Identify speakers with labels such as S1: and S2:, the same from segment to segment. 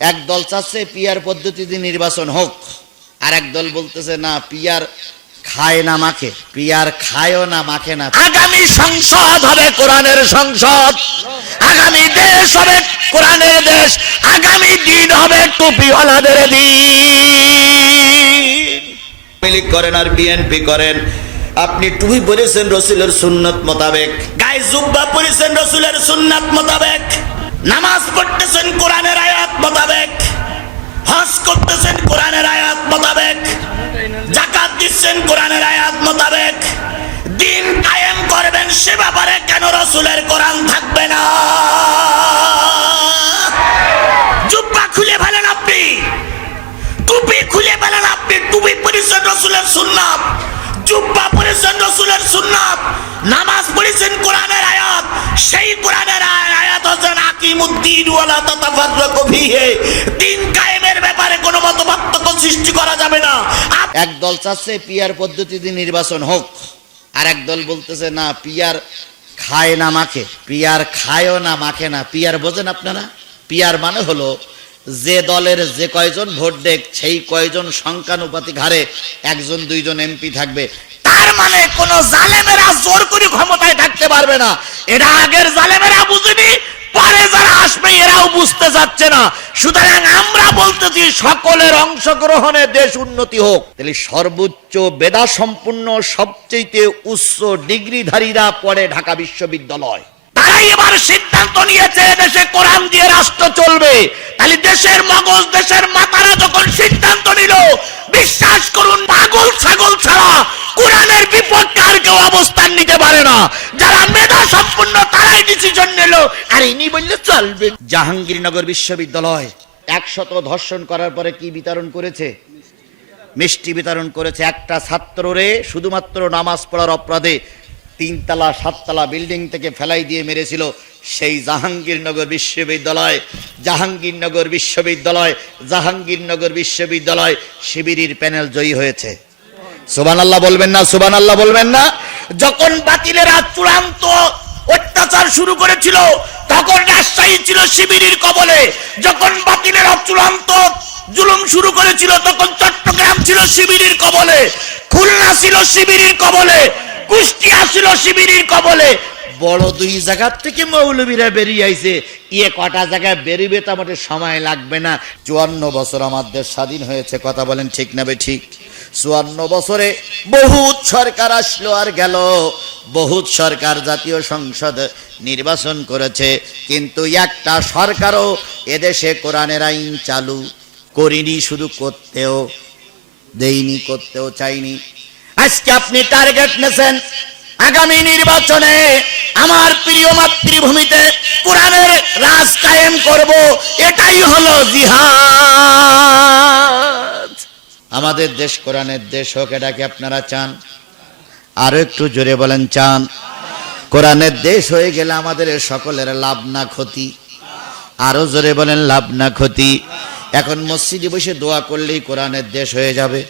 S1: এক দল চাচ্ছে পিয়ার পদ্ধতিতে নির্বাচন হোক আর এক দল বলতেছে না পিয়ার খায় না মাখে। পিয়ার খায়ও না মাখে না।
S2: আগামী সংসদ হবে কোরআনের সংসদ। আগামী দেশ হবে কোরআনের দেশ। আগামী দিন হবে টুপিওয়ালাদের দিন।
S3: মিলিক করেন আর বিএনপি করেন। আপনি টুপি পরেছেন রসুলের সুন্নত মোতাবেক। গায়ে জুব্বা পরেছেন রসুলের সুন্নাত মোতাবেক। নামাজ পড়তেছেন কোরআনের আয়াত মোতাবেক, হজ করতেছেন কোরআনের আয়াত মোতাবেক জাকাত দিচ্ছেন কোরআনের আয়াত মোতাবেক। দিন কায়েম করবেন সে ব্যাপারে কেন রসুলের কোরআন থাকবে না? জুব্বা খুলে ফেলেন আপনি। টুপি খুলে ফেলেন আপনি। টুপি পরিছেন রসুলের সুন্নাত। জুব্বা পরিছেন রসুলের সুন্নাত। নামাজ পড়েছেন কোরআনের আয়াত। সেই কোরআনের আয়- আয়াত আকিমুদ্দিন ব্যাপারে কোনো মতপার্থক্য সৃষ্টি করা যাবে না।
S1: এক দল চাচ্ছে পিয়ার পদ্ধতিতে নির্বাচন হোক, আর এক দল বলতেছে, না, পিয়ার খায় না মাখে, পিয়ার খায়ও না মাখে না। পিয়ার বোঝেন আপনারা? পিয়ার মানে হলো, যে দলের যে কয়জন ভোট দেখ, সেই কয়জন সংখ্যানুপাতিক হারে একজন, দুইজন এমপি থাকবে।
S2: তার মানে কোন জালেমেরা জোর করে ক্ষমতায় থাকতে পারবে না। এটা আগের জালেমেরা বুঝেনি পরে যারা আসবে, এরাও বুঝতে যাচ্ছে না। সুতরাং আমরা বলতেছি সকলের অংশগ্রহণে দেশ উন্নতি হোক।
S1: তাহলে সর্বোচ্চ বেদা সম্পূর্ণ সবচেয়ে উচ্চ ডিগ্রিধারীরা পড়ে ঢাকা বিশ্ববিদ্যালয়।
S2: তারাই এবার সিদ্ধান্ত নিয়েছে, দেশে কোরআন দিয়ে রাষ্ট্র চলবে। তাহলে দেশের মগজ, দেশের মাতারা যখন সিদ্ধান্ত নিল, বিশ্বাস করুন, পাগল ছাগল ছাড়া কোরআনের বিপক্ষে আর কেউ অবস্থান নিতে পারে না। যারা মেধা নিল আর ইনি বললে চলবে।
S1: জাহাঙ্গীরনগর বিশ্ববিদ্যালয় একশত ধর্ষণ করার পরে কি বিতরণ করেছে? মিষ্টি বিতরণ করেছে একটা ছাত্ররে, শুধুমাত্র নামাজ পড়ার অপরাধে তিনতলা, সাততলা বিল্ডিং থেকে ফেলাই দিয়ে মেরেছিল সেই জাহাঙ্গীরনগর বিশ্ববিদ্যালয়। জাহাঙ্গীরনগর বিশ্ববিদ্যালয় জাহাঙ্গীরনগর বিশ্ববিদ্যালয় শিবিরের প্যানেল জয়ী হয়েছে। সুবান আল্লাহ বলবেন না সুবান আল্লাহ বলবেন না।
S2: যখন বাতিলেরা চূড়ান্ত অত্যাচার শুরু করেছিল, তখন রাজশাহী ছিল শিবিরের কবলে। যখন বাতিলেরা চূড়ান্ত জুলুম শুরু করেছিল, তখন চট্টগ্রাম ছিল শিবিরের কবলে, খুলনা ছিল শিবিরের কবলে, কুষ্টিয়া ছিল শিবিরের কবলে।
S1: বড় দুই জায়গার থেকে মৌলবীরা বেরিয়ে আইছে। ইয়ে কটা জায়গায় বেরিবে তো আমাদের সময় লাগবে না। চুয়ান্ন বছর আমাদের স্বাধীন হয়েছে, কথা বলেন ঠিক না ঠিক? চুয়ান্ন বছরে বহুত সরকার আসলো আর গেল। বহুত সরকার জাতীয় সংসদ নির্বাচন করেছে, কিন্তু একটা সরকারও এদেশে কোরআনের আইন চালু করিনি, শুধু করতেও দেইনি করতেও চাইনি।
S2: আজকে আপনি টার্গেট নেছেন আগামী নির্বাচনে আমার প্রিয় মাতৃভূমিতে কোরআনের রাজ কায়েম করব, এটাই হলো জিহাদ।
S1: আমাদের দেশ, কোরআনের দেশ হোক, এটা কি আপনারা চান? আরও একটু জোরে বলেন, চান। কোরআনের দেশ হয়ে গেলে আমাদের সকলের লাভ না ক্ষতি। আরও জোরে বলেন, লাভ না ক্ষতি। এখন মসজিদে বসে দোয়া করলেই কোরআনের দেশ হয়ে যাবে।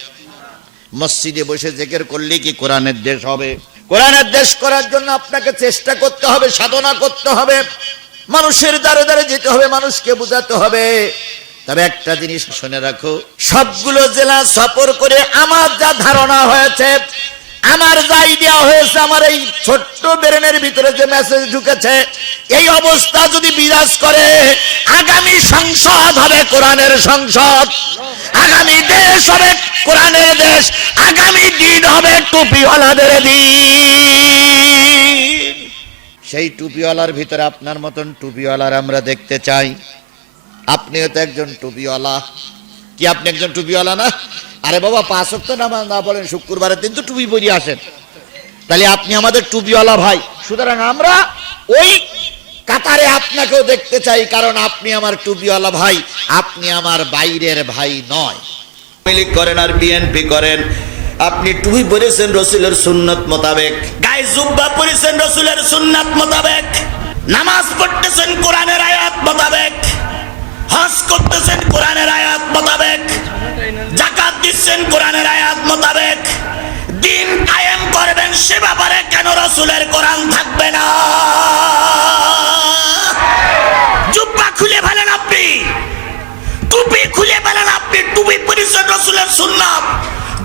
S1: মসজিদে বসে জেকের করলেই কি কোরআনের দেশ হবে? কোরআনের দেশ করার জন্য আপনাকে চেষ্টা করতে হবে, সাধনা করতে হবে। মানুষের দ্বারে দ্বারে যেতে হবে, মানুষকে বোঝাতে হবে। তবে একটা জিনিস শুনে রাখো, সবগুলো জেলা সফর করে আমার যা ধারণা হয়েছে, আমার যা আইডিয়া হয়েছে, আমার এই ছোট্ট ব্রেনের ভিতরে যে মেসেজ ঢুকেছে, এই অবস্থা যদি বিরাজ করে,
S2: আগামী সংসদ হবে কোরআনের সংসদ, আগামী দেশ হবে কোরআনের দেশ, আগামী দিন হবে টুপিওয়ালাদের দিন।
S1: সেই টুপিওয়ালার ভিতরে আপনার মতন টুপিওয়ালার আমরা দেখতে চাই। আপনিও তো একজন টুপিওয়ালা। কি আপনি একজন টুপিওয়ালা না? আরে বাবা, পাঁচ তো নামাজ না বলেন শুক্রবারের দিন তো টুপি পরিয়ে আসেন। তাহলে আপনি আমাদের টুপিওয়ালা ভাই। সুতরাং আমরা ওই কাতারে আপনাকেও দেখতে চাই, কারণ আপনি আমার টুপিওয়ালা ভাই, আপনি আমার বাইরের ভাই নয়।
S3: করেন আর বিএনপি করেন। আপনি টুপি পরেছেন রসুলের সুন্নত মোতাবেক। গায়ে জুব্বা পরেছেন রসুলের সুন্নাত মোতাবেক। নামাজ পড়তেছেন কোরআনের আয়াত মোতাবেক। হজ করতেছেন কোরআনের আয়াত মোতাবেক জাকাত দিচ্ছেন কোরআনের আয়াত মোতাবেক। দিন কায়েম করবেন সে ব্যাপারে কেন রসুলের কোরআন থাকবে না? জুব্বা খুলে ফেলেন আপনি।
S2: সুন্নাত।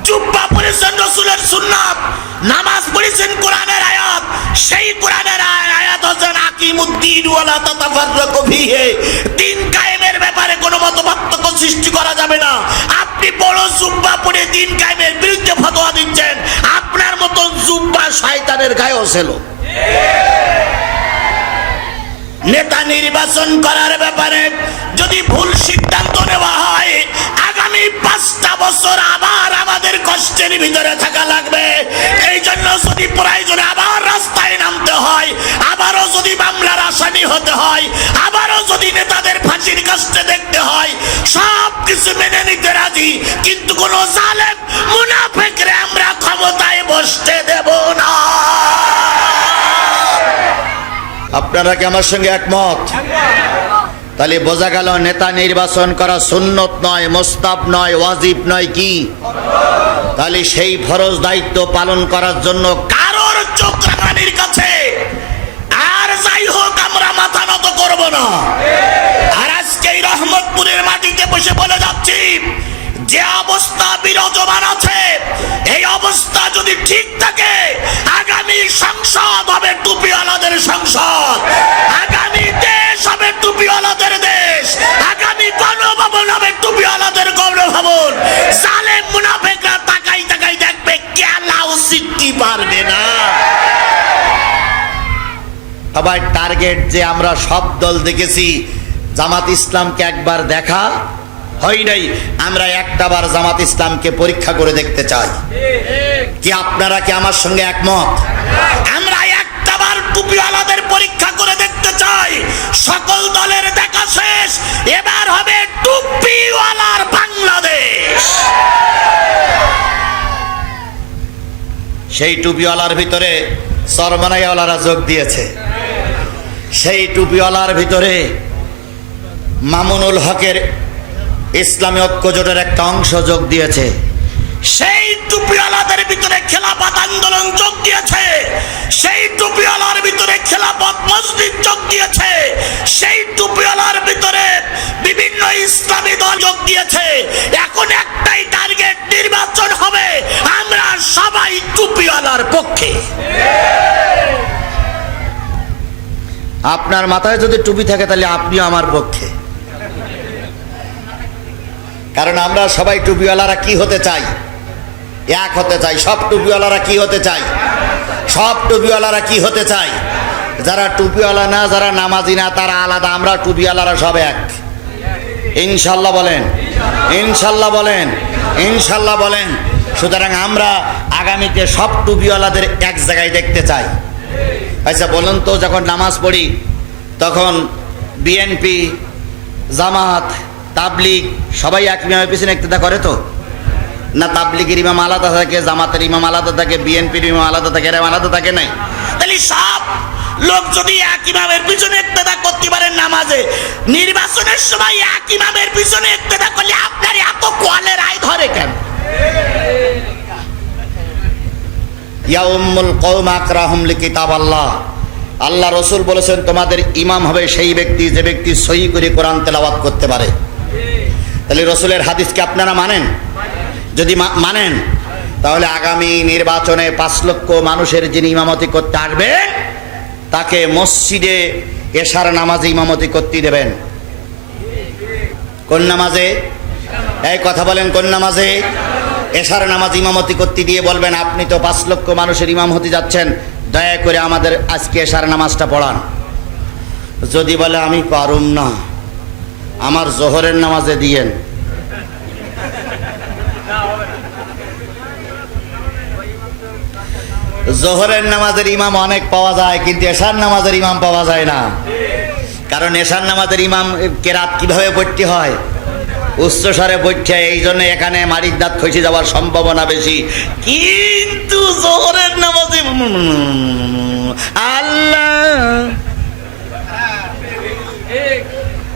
S2: জুব্বা পড়েছেন রসুলের সুন্নাত। নামাজ পড়েছেন কোরআনের আয়াত। সেই কোরআনের আয়- আয়াত হচ্ছেন আকিমুদ্দিন, ওয়ালা তাতাফাররাকু ফিহি। দিন কায়েমের মতপার্থক্য সৃষ্টি করা যাবে না। আপনি বড় জুব্বা পড়ে দিন কায়েমের বিরুদ্ধে ফতোয়া দিচ্ছেন। আপনার মতন জুব্বা শয়তানের গায়েও ছিল। নেতা নির্বাচন করার ব্যাপারে যদি ভুল সিদ্ধান্ত নেওয়া হয়, আগামী পাঁচটা বছর আবার আমাদের কষ্টের ভিতরে থাকা লাগবে। এই জন্য যদি প্রয়োজনে আবার রাস্তায় নামতে হয়, আবারও যদি মামলার আসামি হতে হয়, আবারও যদি নেতাদের ফাঁসির কাছে দেখতে হয় কিছু মেনে নিতে রাজি, কিন্তু কোন জালেম মুনাফেকরে আমরা ক্ষমতায় বসতে দেব না।
S1: আপনারা কি আমার সঙ্গে একমত? তাহলে বোঝা গেল নেতা নির্বাচন করা সুন্নত নয়, মোস্তাব নয়, ওয়াজিব নয় কি? তাহলে সেই ফরজ দায়িত্ব পালন করার জন্য
S2: কারোর চোখ রাঙানির কাছে। আর যাই হোক, আমরা মাথা নত করব না। আর আজকে এই রহমতপুরের মাটিতে বসে বলে যাচ্ছি, যে অবস্থা বিরাজমান আছে, এই অবস্থা যদি ঠিক থাকে, আগামী সংসদ হবে টুপিওয়ালাদের সংসদ। আগামী দেশ হবে টুপিওয়ালাদের দেশ। আগামী গণভবন হবে টুপিওয়ালাদের গণভবন। জালেম মুনাফেকরা তাকাই তাকাই দেখবে কেলা উচিত কি পারবে না।
S1: আবার টার্গেট যে আমরা সব দল দেখেছি জামাত ইসলামকে একবার দেখা হয় নাই, আমরা একটাবার জামাত ইসলামকে পরীক্ষা করে দেখতে চাই। কি আপনারা কি আমার সঙ্গে একমত?
S2: আমরা একটাবার টুপিওয়ালাদের পরীক্ষা করে দেখতে চাই। সকল দলের দেখা শেষ, এবার হবে টুপিওয়ালার বাংলাদেশ।
S1: সেই টুপিওয়ালার ভিতরে সরমানাইওয়ালারা যোগ দিয়েছে। সেই টুপিওয়ালার ভিতরে মামুনুল হকের ইসলামী ঐক্য জোটের একটা অংশ যোগ দিয়েছে।
S2: সেই টুপিওয়ালাদের ভিতরে খেলাফত আন্দোলন যোগ দিয়েছে। সেই টুপিওয়ালার ভিতরে খেলাফত মসজিদ যোগ দিয়েছে। সেই টুপিওয়ালার ভিতরে বিভিন্ন ইসলামী দল যোগ দিয়েছে। এখন একটাই টার্গেট, নির্বাচন হবে আমরা সবাই টুপিওয়ালার পক্ষে।
S1: আপনার মাথায় যদি টুপি থাকে তাহলে আপনিও আমার পক্ষে। কারণ আমরা সবাই টুপিওয়ালারা কি হতে চাই? এক হতে চাই। সব টুপিওয়ালারা কি হতে চাই? সব টুপিওয়ালারা কি হতে চাই? যারা টুপিওয়ালা না, যারা নামাজি না, তারা আলাদা। আমরা টুপিওয়ালারা সব এক। ইনশাল্লাহ বলেন। ইনশাল্লাহ বলেন। ইনশাল্লাহ বলেন। সুতরাং আমরা আগামীতে সব টুপিওয়ালাদের এক জায়গায় দেখতে চাই। আচ্ছা বলুন তো, যখন নামাজ পড়ি, তখন বিএনপি, জামাত তাবলিগ, সবাই এক ইমামের পিছনে একটিদা করে তো। না তাবলিগের ইমাম আলাদা থাকে, জামাতের ইমাম আলাদা থাকে, বিএনপির ইমাম আলাদা থাকে এরম আলাদা থাকে নাই।
S2: তাহলে সব লোক যদি এক ইমামের পিছনে ইক্তেদা করতে পারেন নামাজে, নির্বাচনের সময় এক ইমামের পিছনে ইক্তেদা করলে আপনার এত কোয়ালের আয় ধরে কেন?
S1: ইয়া উম্মুল কৌম আকরাহুম লিকিতাব আল্লাহ আল্লাহ রসুল বলেছেন, তোমাদের ইমাম হবে সেই ব্যক্তি যে ব্যক্তি সহি করে কোরআন তেলাওয়াত করতে পারে। তাহলে রসুলের হাদিসকে আপনারা মানেন? যদি মানেন, তাহলে আগামী নির্বাচনে পাঁচ লক্ষ মানুষের যিনি ইমামতি করতে আসবেন, তাকে মসজিদে এশার নামাজে ইমামতি করতে দেবেন। কোন নামাজে? এই কথা বলেন, কোন নামাজে? এশার নামাজ ইমামতি করতে দিয়ে বলবেন, আপনি তো পাঁচ লক্ষ মানুষের ইমাম হতে যাচ্ছেন, দয়া করে আমাদের আজকে এশার নামাজটা পড়ান। যদি বলে, আমি পারুম না। আমার জোহরের নামাজে দিয়েন। জোহরের নামাজের ইমাম অনেক পাওয়া যায়, কিন্তু এশার নামাজের ইমাম পাওয়া যায় না। কারণ এশার নামাজের ইমাম কেরাত কীভাবে পড়তে হয়? উচ্চস্বরে পড়ছে এই জন্য এখানে মারির দাঁত খসে যাওয়ার সম্ভাবনা বেশি। কিন্তু জোহরের নামাজে আল্লাহ!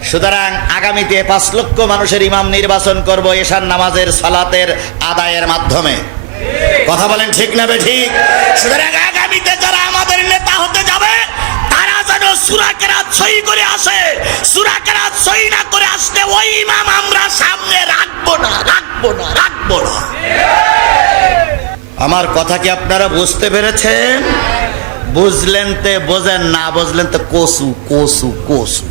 S1: সুতরাং আগামীতে পাঁচ লক্ষ মানুষের ইমাম নির্বাচন করব এশার নামাজের সালাতের আদায়ের মাধ্যমে। কথা বলেন ঠিক না ঠিক?
S2: সুতরাং আগামীতে যারা আমাদের নেতা হতে যাবে, তারা যেন সুরাকেরাত সই করে আসে। সুরাকেরাত সই না করে আসতে ওই ইমাম আমরা সামনে রাখব না রাখব না
S1: রাখব না। আমার কথা কি আপনারা বুঝতে পেরেছেন? বুঝলেন তে বোঝেন, না বুঝলেন তো কসু কসু কসু।